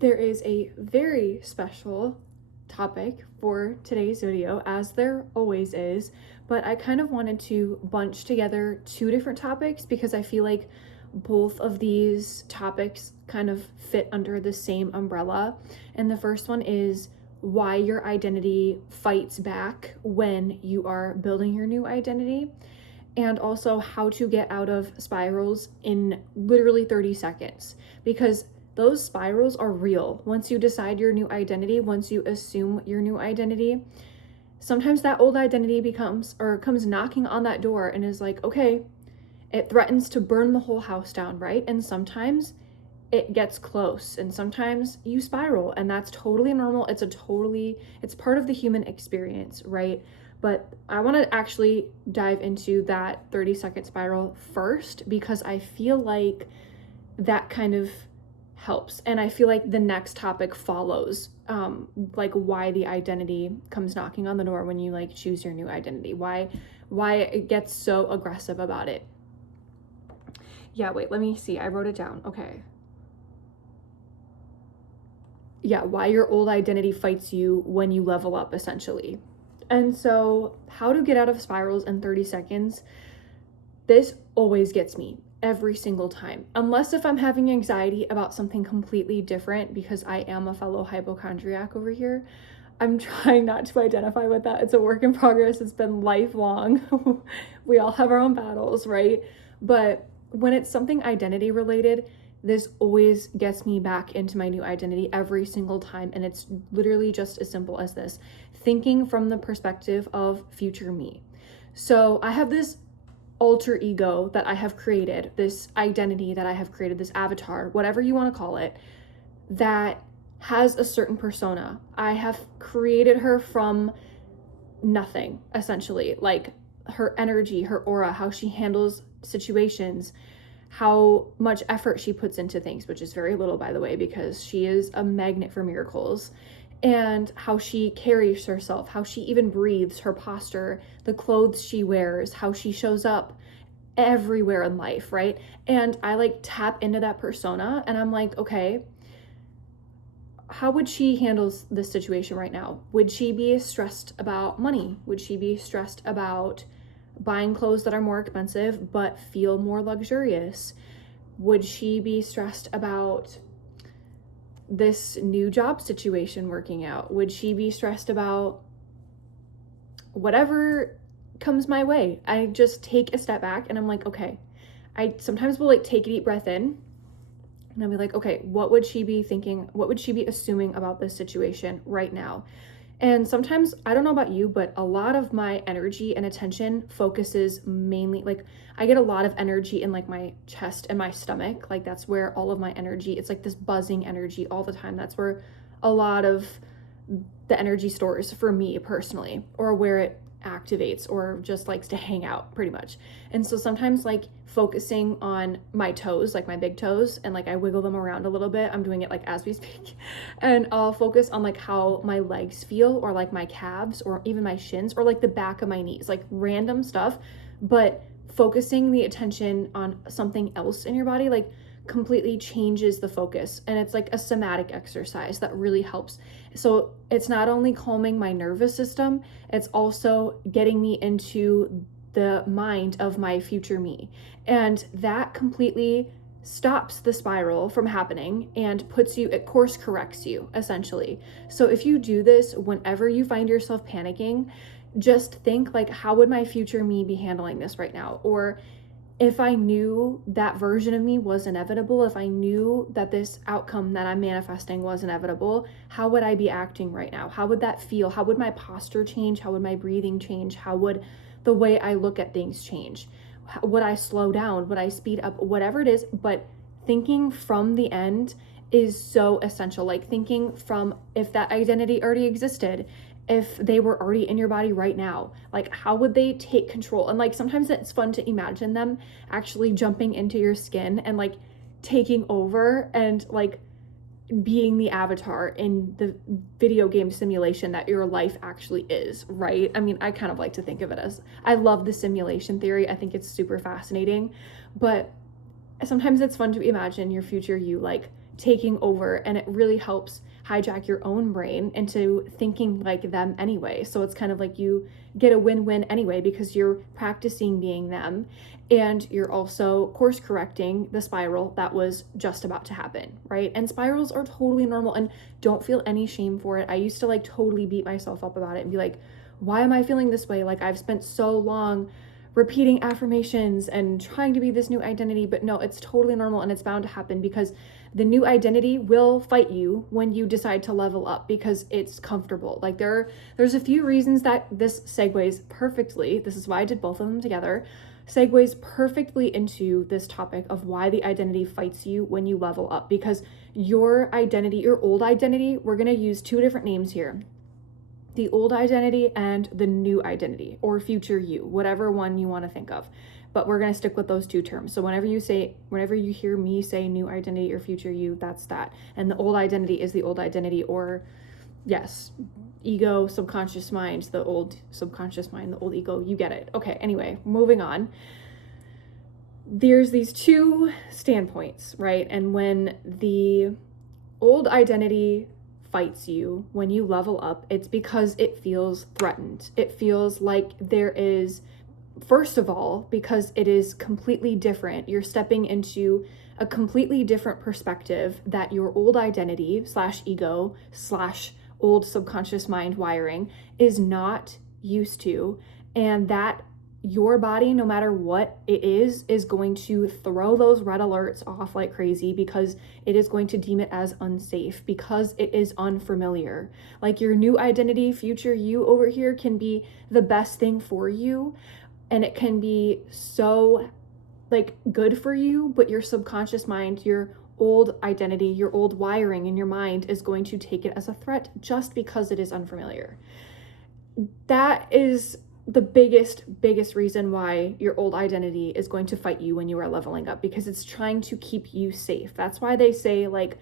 There is a very special topic for today's video, as there always is, but I kind of wanted to bunch together two different topics because I feel like both of these topics kind of fit under the same umbrella. And the first one is why your identity fights back when you are building your new identity, and also how to get out of spirals in literally 30 seconds, because those spirals are real. Once you decide your new identity, once you assume your new identity, sometimes that old identity comes knocking on that door and is like, okay, it threatens to burn the whole house down, right? And sometimes it gets close, and sometimes you spiral, and that's totally normal. It's part of the human experience, right? But I want to actually dive into that 30-second spiral first, because I feel like that kind of helps. And I feel like the next topic follows, like why the identity comes knocking on the door when you like choose your new identity, why it gets so aggressive about it. Yeah, wait, let me see. I wrote it down. Okay. Yeah, why your old identity fights you when you level up, essentially. And so, how to get out of spirals in 30 seconds. This always gets me every single time, unless if I'm having anxiety about something completely different, because I am a fellow hypochondriac over here. I'm trying not to identify with that. It's a work in progress. It's been lifelong. We all have our own battles, right? But when it's something identity related, this always gets me back into my new identity every single time. And it's literally just as simple as this: thinking from the perspective of future me. So I have this alter ego that I have created, this identity that I have created, this avatar, whatever you want to call it, that has a certain persona. I have created her from nothing, essentially, like her energy, her aura, how she handles situations, how much effort she puts into things, which is very little, by the way, because she is a magnet for miracles, and how she carries herself, how she even breathes, her posture, the clothes she wears, how she shows up everywhere in life, right? And I like tap into that persona, and I'm like, okay, how would she handle this situation right now? Would she be stressed about money? Would she be stressed about buying clothes that are more expensive but feel more luxurious? Would she be stressed about this new job situation working out? Would she be stressed about whatever comes my way? I just take a step back and I'm like, okay, I sometimes will like take a deep breath in, and I'll be like, okay, what would she be thinking? What would she be assuming about this situation right now? And sometimes, I don't know about you, but a lot of my energy and attention focuses mainly, like I get a lot of energy in like my chest and my stomach. Like that's where all of my energy, it's like this buzzing energy all the time. That's where a lot of the energy stores for me personally, or where it activates or just likes to hang out, pretty much. And so sometimes like focusing on my toes, like my big toes, and like I wiggle them around a little bit. I'm doing it like as we speak. And I'll focus on like how my legs feel, or like my calves, or even my shins, or like the back of my knees, like random stuff. But focusing the attention on something else in your body like completely changes the focus, and it's like a somatic exercise that really helps. So it's not only calming my nervous system, it's also getting me into the mind of my future me, and that completely stops the spiral from happening and it course corrects you, essentially. So if you do this whenever you find yourself panicking, just think like, how would my future me be handling this right now? Or if I knew that version of me was inevitable, if I knew that this outcome that I'm manifesting was inevitable, how would I be acting right now? How would that feel? How would my posture change? How would my breathing change? How would the way I look at things change? Would I slow down? Would I speed up? Whatever it is, but thinking from the end is so essential. Like thinking from, if that identity already existed, if they were already in your body right now, like how would they take control? And like sometimes it's fun to imagine them actually jumping into your skin and like taking over and like being the avatar in the video game simulation that your life actually is, right? I mean, I kind of like to think of it as, I love the simulation theory. I think it's super fascinating, but sometimes it's fun to imagine your future you like taking over, and it really helps hijack your own brain into thinking like them anyway. So it's kind of like you get a win-win anyway, because you're practicing being them, and you're also course correcting the spiral that was just about to happen, right? And spirals are totally normal, and don't feel any shame for it. I used to like totally beat myself up about it and be like, why am I feeling this way? Like, I've spent so long repeating affirmations and trying to be this new identity. But no, it's totally normal, and it's bound to happen, because the new identity will fight you when you decide to level up, because it's comfortable. Like, there's a few reasons that this segues perfectly. This is why I did both of them together. Segues perfectly into this topic of why the identity fights you when you level up, because your identity, your old identity, we're going to use two different names here: the old identity and the new identity, or future you, whatever one you want to think of. But we're going to stick with those two terms. So whenever you hear me say new identity or future you, that's that. And the old identity is the old identity, or yes, ego, subconscious mind, the old subconscious mind, the old ego, you get it. Okay, anyway, moving on. There's these two standpoints, right? And when the old identity fights you when you level up, it's because it feels threatened. It feels like there is, first of all, because it is completely different. You're stepping into a completely different perspective that your old identity / ego / old subconscious mind wiring is not used to, and that your body, no matter what it is going to throw those red alerts off like crazy, because it is going to deem it as unsafe, because it is unfamiliar. Like, your new identity, future you over here, can be the best thing for you, and it can be so like good for you, but your subconscious mind, your old identity, your old wiring in your mind is going to take it as a threat just because it is unfamiliar. That is the biggest reason why your old identity is going to fight you when you are leveling up, because it's trying to keep you safe. That's why they say, like,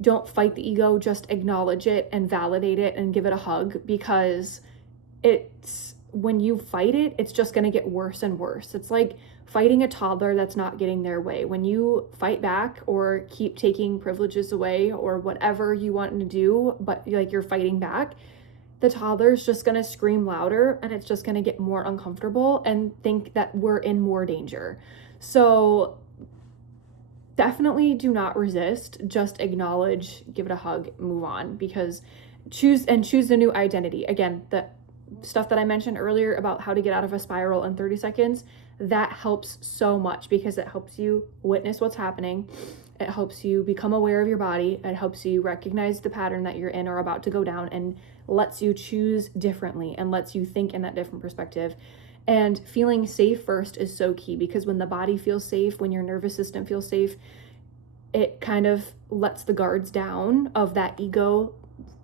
don't fight the ego, just acknowledge it and validate it and give it a hug, because it's, when you fight it, it's just going to get worse and worse. It's like fighting a toddler that's not getting their way. When you fight back or keep taking privileges away or whatever you want to do, but like you're fighting back, the toddler's just going to scream louder, and it's just going to get more uncomfortable and think that we're in more danger. So definitely do not resist, just acknowledge, give it a hug, move on, because choose the new identity. Again, the stuff that I mentioned earlier about how to get out of a spiral in 30 seconds, that helps so much, because it helps you witness what's happening. It helps you become aware of your body. It helps you recognize the pattern that you're in or about to go down, and lets you choose differently and lets you think in that different perspective. And feeling safe first is so key, because when the body feels safe, when your nervous system feels safe, it kind of lets the guards down of that ego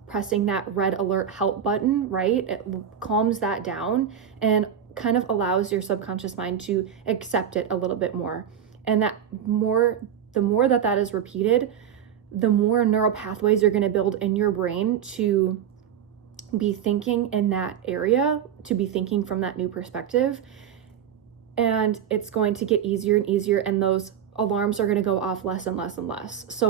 pressing that red alert help button, right? It calms that down and kind of allows your subconscious mind to accept it a little bit more. And the more that is repeated, the more neural pathways you're going to build in your brain to be thinking in that area, to be thinking from that new perspective. And it's going to get easier and easier, and those alarms are going to go off less and less and less. So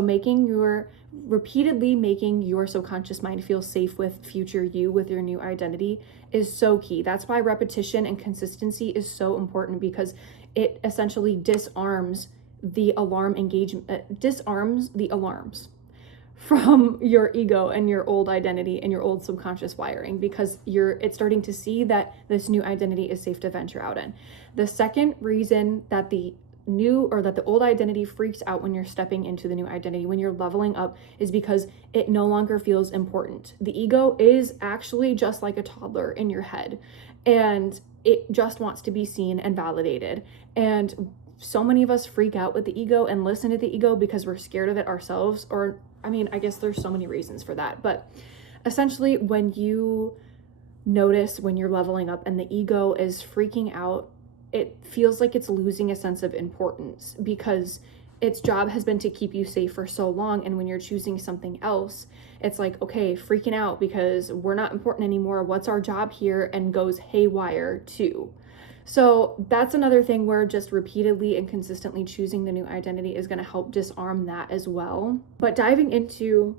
repeatedly making your subconscious mind feel safe with future you, with your new identity, is so key. That's why repetition and consistency is so important, because it essentially disarms the alarms from your ego and your old identity and your old subconscious wiring, because it's starting to see that this new identity is safe to venture out in. The second reason that the old identity freaks out when you're stepping into the new identity, when you're leveling up, is because it no longer feels important. The ego is actually just like a toddler in your head, and it just wants to be seen and validated. And so many of us freak out with the ego and listen to the ego because we're scared of it ourselves, or I guess there's so many reasons for that. But essentially, when you notice when you're leveling up and the ego is freaking out, it feels like it's losing a sense of importance, because its job has been to keep you safe for so long. And when you're choosing something else, it's like, okay, freaking out because we're not important anymore. What's our job here? And goes haywire too. So that's another thing where just repeatedly and consistently choosing the new identity is going to help disarm that as well. But diving into,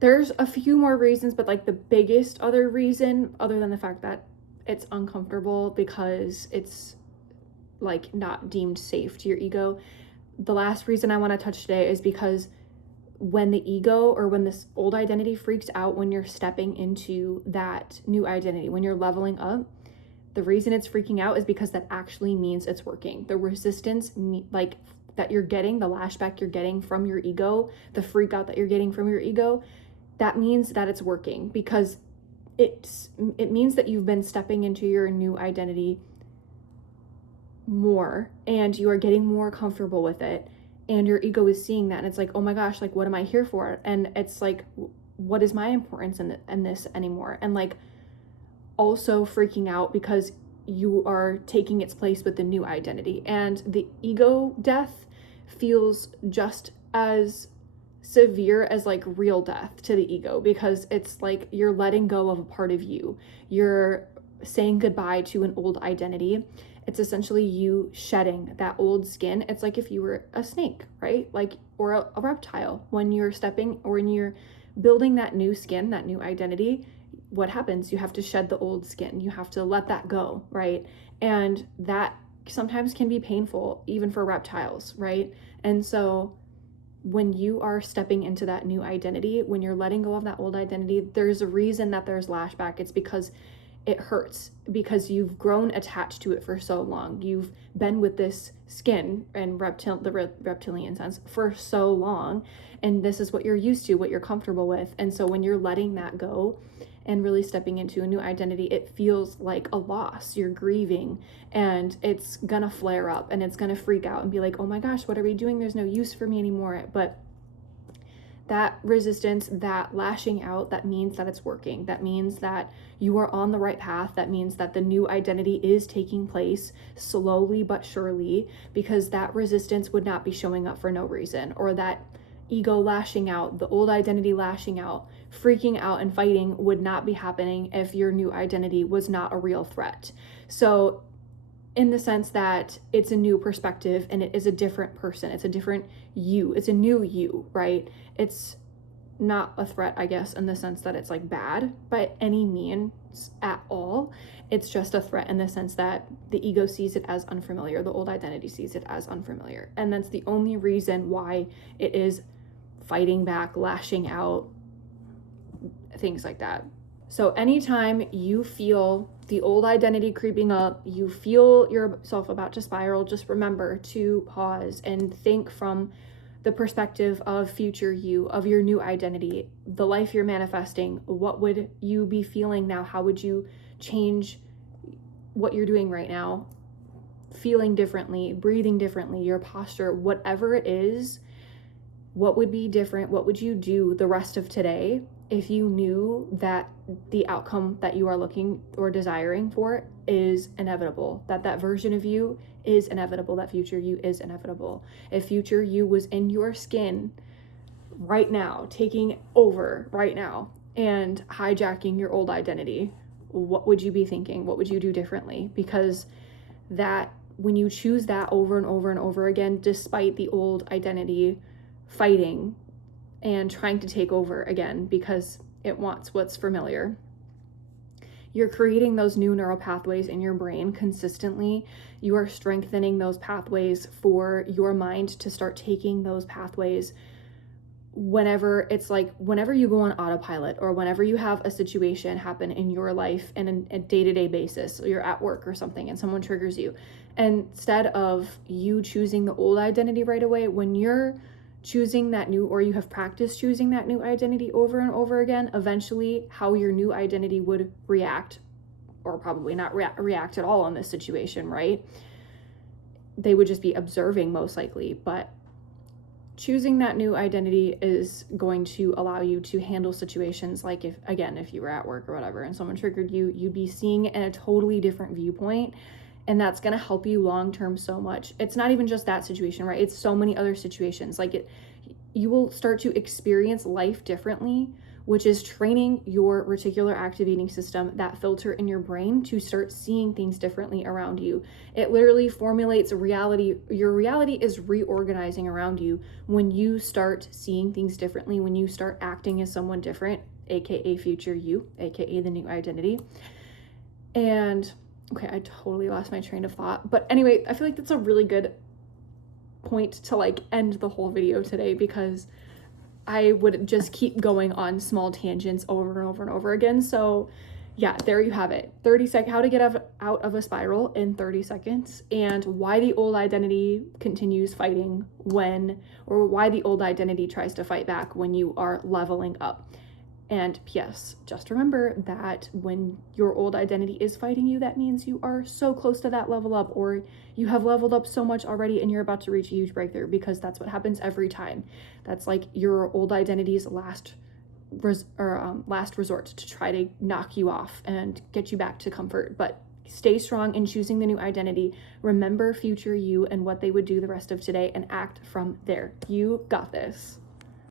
there's a few more reasons, but like the biggest other reason, other than the fact that it's uncomfortable because it's like not deemed safe to your ego, the last reason I want to touch today is because when the ego or when this old identity freaks out when you're stepping into that new identity, when you're leveling up, the reason it's freaking out is because that actually means it's working. The resistance, like that you're getting, the lashback you're getting from your ego, the freak out that you're getting from your ego, that means that it's working, because it means that you've been stepping into your new identity more and you are getting more comfortable with it, and your ego is seeing that, and it's like, oh my gosh, like what am I here for? And it's like, what is my importance in this anymore? And like also freaking out because you are taking its place with the new identity. And the ego death feels just as severe as like real death to the ego, because it's like you're letting go of a part of you. You're saying goodbye to an old identity. It's essentially you shedding that old skin. It's like if you were a snake, right? Like, or a reptile. When you're stepping or when you're building that new skin, that new identity, what happens? You have to shed the old skin. You have to let that go, right? And that sometimes can be painful, even for reptiles, right? And so when you are stepping into that new identity, when you're letting go of that old identity, there's a reason that there's lashback. It's because it hurts, because you've grown attached to it for so long. You've been with this skin and the reptilian sense for so long, and this is what you're used to, what you're comfortable with. And so when you're letting that go and really stepping into a new identity, it feels like a loss. You're grieving, and it's gonna flare up and it's gonna freak out and be like, oh my gosh, what are we doing? There's no use for me anymore. But that resistance, that lashing out, that means that it's working. That means that you are on the right path. That means that the new identity is taking place slowly but surely, because that resistance would not be showing up for no reason. Or that ego lashing out, the old identity lashing out, freaking out and fighting would not be happening if your new identity was not a real threat. So in the sense that it's a new perspective and it is a different person. It's a different you. It's a new you, right? It's not a threat, I guess, in the sense that it's like bad by any means at all. It's just a threat in the sense that the ego sees it as unfamiliar. The old identity sees it as unfamiliar. And that's the only reason why it is fighting back, lashing out, things like that. So anytime you feel the old identity creeping up, you feel yourself about to spiral, just remember to pause and think from the perspective of future you, of your new identity, the life you're manifesting. What would you be feeling now? How would you change what you're doing right now? Feeling differently, breathing differently, your posture, whatever it is, what would be different? What would you do the rest of today if you knew that the outcome that you are looking or desiring for is inevitable, that version of you is inevitable, that future you is inevitable? If future you was in your skin right now, taking over right now and hijacking your old identity, what would you be thinking? What would you do differently? Because that, when you choose that over and over and over again, despite the old identity fighting and trying to take over again because it wants what's familiar, you're creating those new neural pathways in your brain consistently. You are strengthening those pathways for your mind to start taking those pathways whenever it's like, whenever you go on autopilot, or whenever you have a situation happen in your life in a day-to-day basis, so you're at work or something and someone triggers you, and instead of you choosing the old identity right away, when you're choosing that new, or you have practiced choosing that new identity over and over again, eventually how your new identity would react, or probably not react at all in this situation, right? They would just be observing most likely. But choosing that new identity is going to allow you to handle situations like, if you were at work or whatever and someone triggered you, you'd be seeing it in a totally different viewpoint. And that's going to help you long-term so much. It's not even just that situation, right? It's so many other situations. Like you will start to experience life differently, which is training your reticular activating system, that filter in your brain, to start seeing things differently around you. It literally formulates reality. Your reality is reorganizing around you when you start seeing things differently, when you start acting as someone different, aka future you, aka the new identity. And okay, I totally lost my train of thought. But anyway, I feel like that's a really good point to like end the whole video today, because I would just keep going on small tangents over and over and over again. So yeah, there you have it. 30 seconds, how to get out of a spiral in 30 seconds, and why the old identity continues fighting when, or why the old identity tries to fight back when you are leveling up. And P.S., just remember that when your old identity is fighting you, that means you are so close to that level up, or you have leveled up so much already and you're about to reach a huge breakthrough, because that's what happens every time. That's like your old identity's last resort to try to knock you off and get you back to comfort. But stay strong in choosing the new identity. Remember future you and what they would do the rest of today, and act from there. You got this.